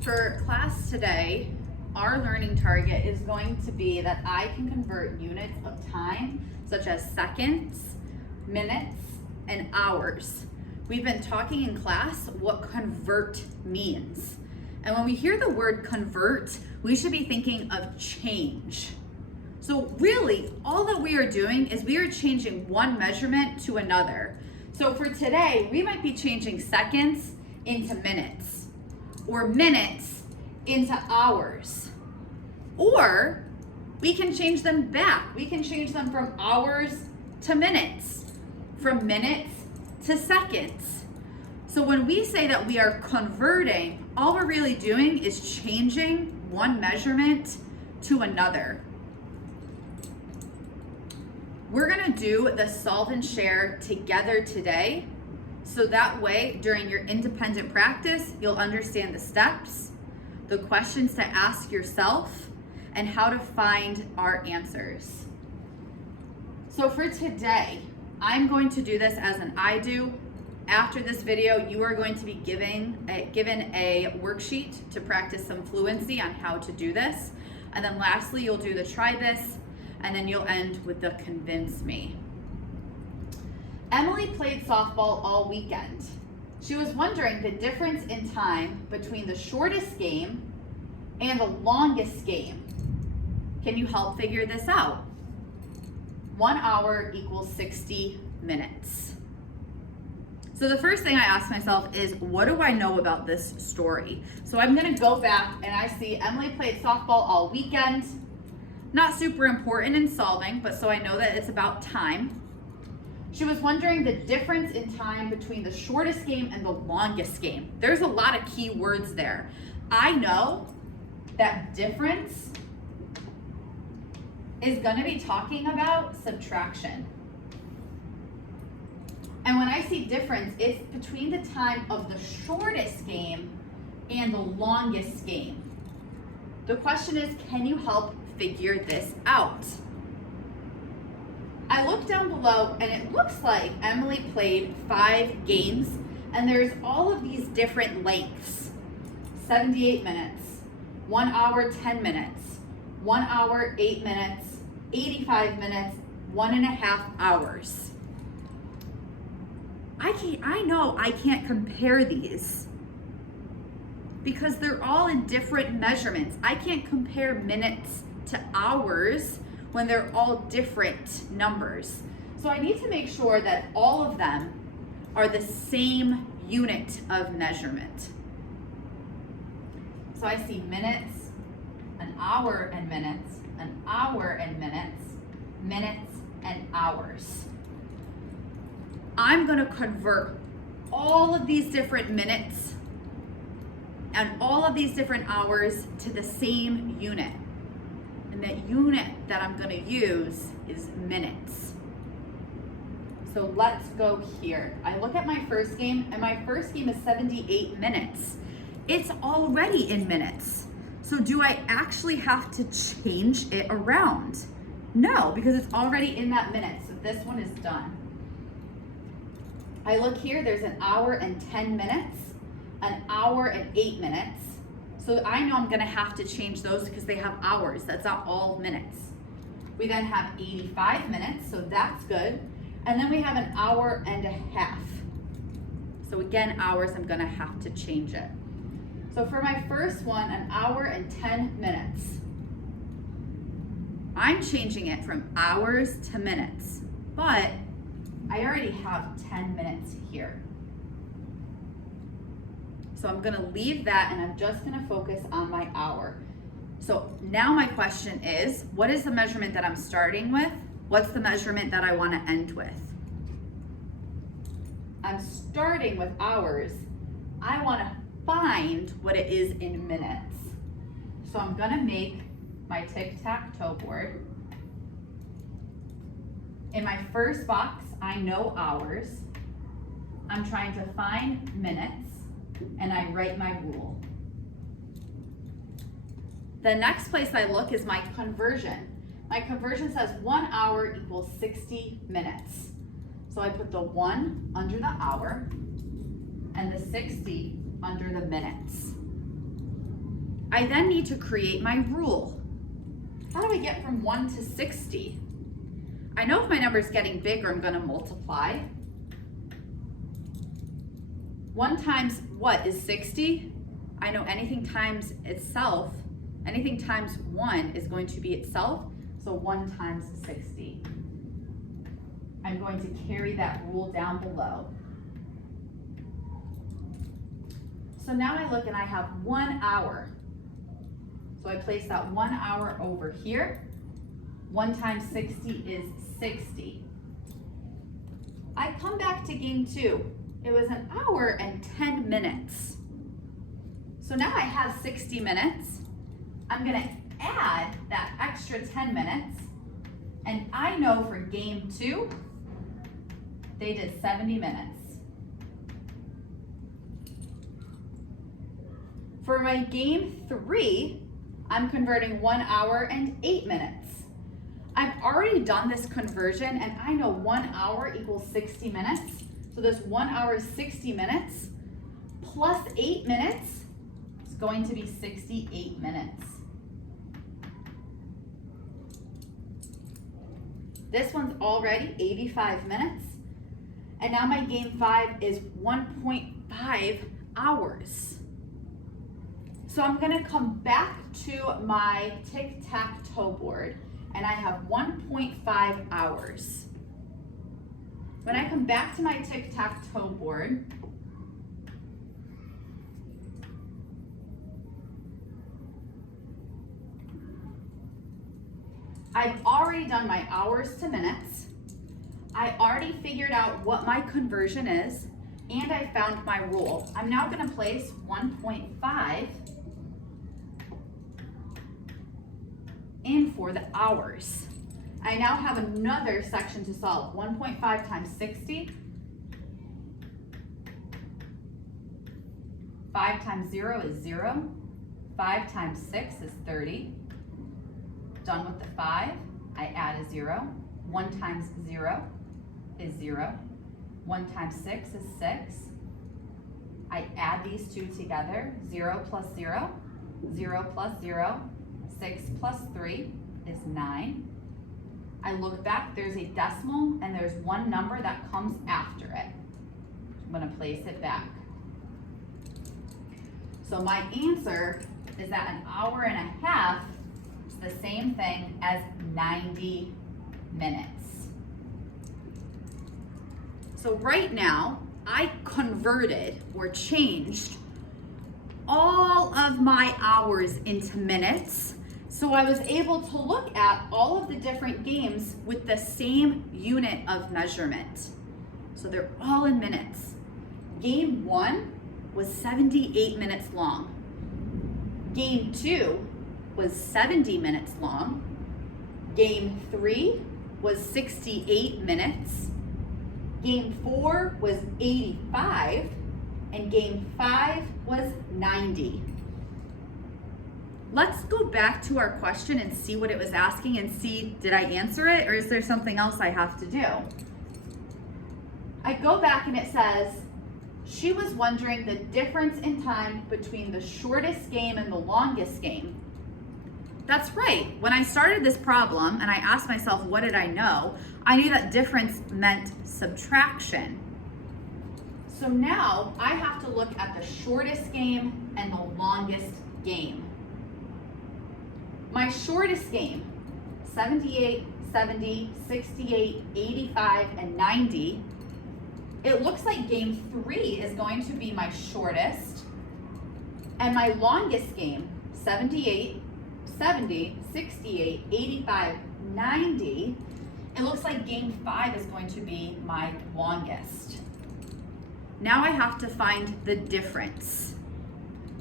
For class today, our learning target is going to be that I can convert units of time, such as seconds, minutes, and hours. We've been talking in class what convert means. And when we hear the word convert, we should be thinking of change. So really, all that we are doing is we are changing one measurement to another. So for today, we might be changing seconds into minutes, or minutes into hours. Or we can change them back. We can change them from hours to minutes, from minutes to seconds. So when we say that we are converting, all we're really doing is changing one measurement to another. We're gonna do the solve and share together today, so that way during your independent practice, you'll understand the steps, the questions to ask yourself, and how to find our answers. So for today, I'm going to do this as an I do. After this video, you are going to be given a worksheet to practice some fluency on how to do this. And then lastly, you'll do the try this, and then you'll end with the convince me. Emily played softball all weekend. She was wondering the difference in time between the shortest game and the longest game. Can you help figure this out? 1 hour equals 60 minutes. So the first thing I ask myself is, what do I know about this story? So I'm gonna go back and I see Emily played softball all weekend. Not super important in solving, but so I know that it's about time. She was wondering the difference in time between the shortest game and the longest game. There's a lot of key words there. I know that difference is gonna be talking about subtraction. And when I see difference, it's between the time of the shortest game and the longest game. The question is, can you help figure this out? I looked down below and it looks like Emily played 5 games, and there's all of these different lengths. 78 minutes, 1 hour, 10 minutes, 1 hour, 8 minutes, 85 minutes, 1.5 hours. I know I can't compare these because they're all in different measurements. I can't compare minutes to hours when they're all different numbers. So I need to make sure that all of them are the same unit of measurement. So I see minutes, an hour and minutes, an hour and minutes, minutes and hours. I'm gonna convert all of these different minutes and all of these different hours to the same unit. And that unit that I'm gonna use is minutes. So let's go here. I look at my first game, and my first game is 78 minutes. It's already in minutes. So do I actually have to change it around? No, because it's already in that minute. So this one is done. I look here, there's an hour and 10 minutes, an hour and 8 minutes. So I know I'm gonna have to change those because they have hours. That's not all minutes. We then have 85 minutes, so that's good. And then we have an hour and a half. So again, hours, I'm gonna have to change it. So for my first one, an hour and 10 minutes. I'm changing it from hours to minutes, but I already have 10 minutes here. So I'm gonna leave that and I'm just gonna focus on my hour. So now my question is, what is the measurement that I'm starting with? What's the measurement that I wanna end with? I'm starting with hours. I wanna find what it is in minutes. So I'm gonna make my tic-tac-toe board. In my first box, I know hours. I'm trying to find minutes, and I write my rule. The next place I look is my conversion. My conversion says 1 hour equals 60 minutes. So I put the 1 under the hour and the 60 under the minutes. I then need to create my rule. How do I get from 1 to 60? I know if my number is getting bigger, I'm going to multiply. 1 times what is 60? I know anything times itself, anything times 1 is going to be itself, so 1 times 60. I'm going to carry that rule down below. So now I look and I have 1 hour. So I place that 1 hour over here. 1 times 60 is 60. I come back to game 2. It was 1 hour and 10 minutes. So now I have 60 minutes. I'm gonna add that extra 10 minutes. And I know for game 2, they did 70 minutes. For my game 3, I'm converting 1 hour and 8 minutes. I've already done this conversion and I know 1 hour equals 60 minutes. So this 1 hour is 60 minutes plus 8 minutes is going to be 68 minutes. This one's already 85 minutes. And now my game 5 is 1.5 hours. So I'm gonna come back to my tic-tac-toe board and I have 1.5 hours. When I come back to my tic-tac-toe board, I've already done my hours to minutes. I already figured out what my conversion is and I found my rule. I'm now gonna place 1.5 in for the hours. I now have another section to solve. 1.5 times 60. 5 times 0 is 0. 5 times 6 is 30. Done with the 5, I add a 0. 1 times 0 is 0. 1 times 6 is 6. I add these two together. 0 plus 0, 0 plus 0. 6 plus 3 is 9. I look back, there's a decimal and there's one number that comes after it. I'm gonna place it back. So my answer is that 1 hour and a half is the same thing as 90 minutes. So right now, I converted or changed all of my hours into minutes. So I was able to look at all of the different games with the same unit of measurement. So they're all in minutes. Game 1 was 78 minutes long. Game 2 was 70 minutes long. Game 3 was 68 minutes. Game 4 was 85. And game 5 was 90. Let's go back to our question and see what it was asking and see, did I answer it or is there something else I have to do? I go back and it says, she was wondering the difference in time between the shortest game and the longest game. That's right. When I started this problem and I asked myself, what did I know? I knew that difference meant subtraction. So now I have to look at the shortest game and the longest game. My shortest game, 78, 70, 68, 85, and 90. It looks like game 3 is going to be my shortest. And my longest game, 78, 70, 68, 85, 90. It looks like game 5 is going to be my longest. Now I have to find the difference.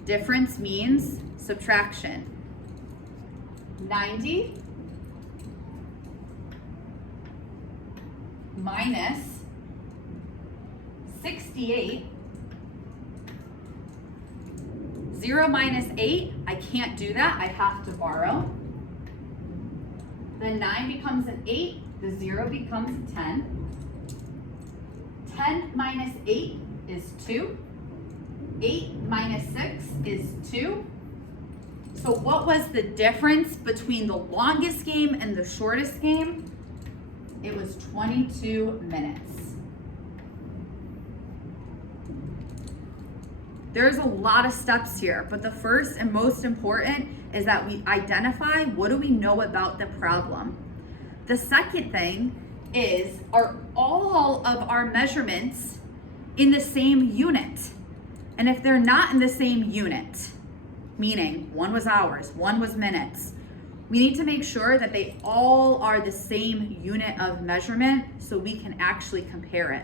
Difference means subtraction. 90 minus 68. 0 minus 8, I can't do that, I have to borrow. Then 9 becomes an 8, the 0 becomes a 10. 10 minus 8 is 2. 8 minus 6 is 2. So what was the difference between the longest game and the shortest game? It was 22 minutes. There's a lot of steps here, but the first and most important is that we identify what do we know about the problem. The second thing is, are all of our measurements in the same unit? And if they're not in the same unit, meaning one was hours, one was minutes, we need to make sure that they all are the same unit of measurement so we can actually compare it.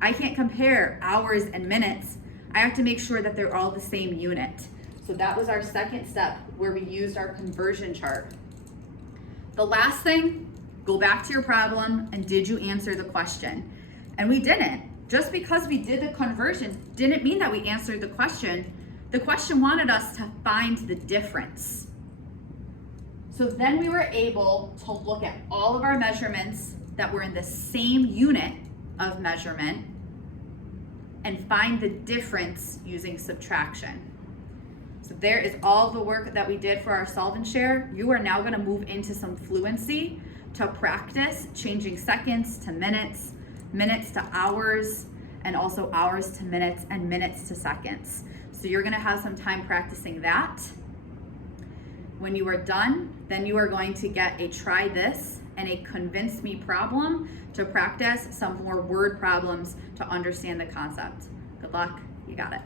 I can't compare hours and minutes. I have to make sure that they're all the same unit. So that was our second step where we used our conversion chart. The last thing, go back to your problem and did you answer the question? And we didn't. Just because we did the conversion didn't mean that we answered the question. The question wanted us to find the difference. So then we were able to look at all of our measurements that were in the same unit of measurement and find the difference using subtraction. So there is all the work that we did for our solve and share. You are now gonna move into some fluency to practice changing seconds to minutes, minutes to hours, and also hours to minutes and minutes to seconds. So you're gonna have some time practicing that. When you are done, then you are going to get a try this and a convince me problem to practice some more word problems to understand the concept. Good luck, you got it.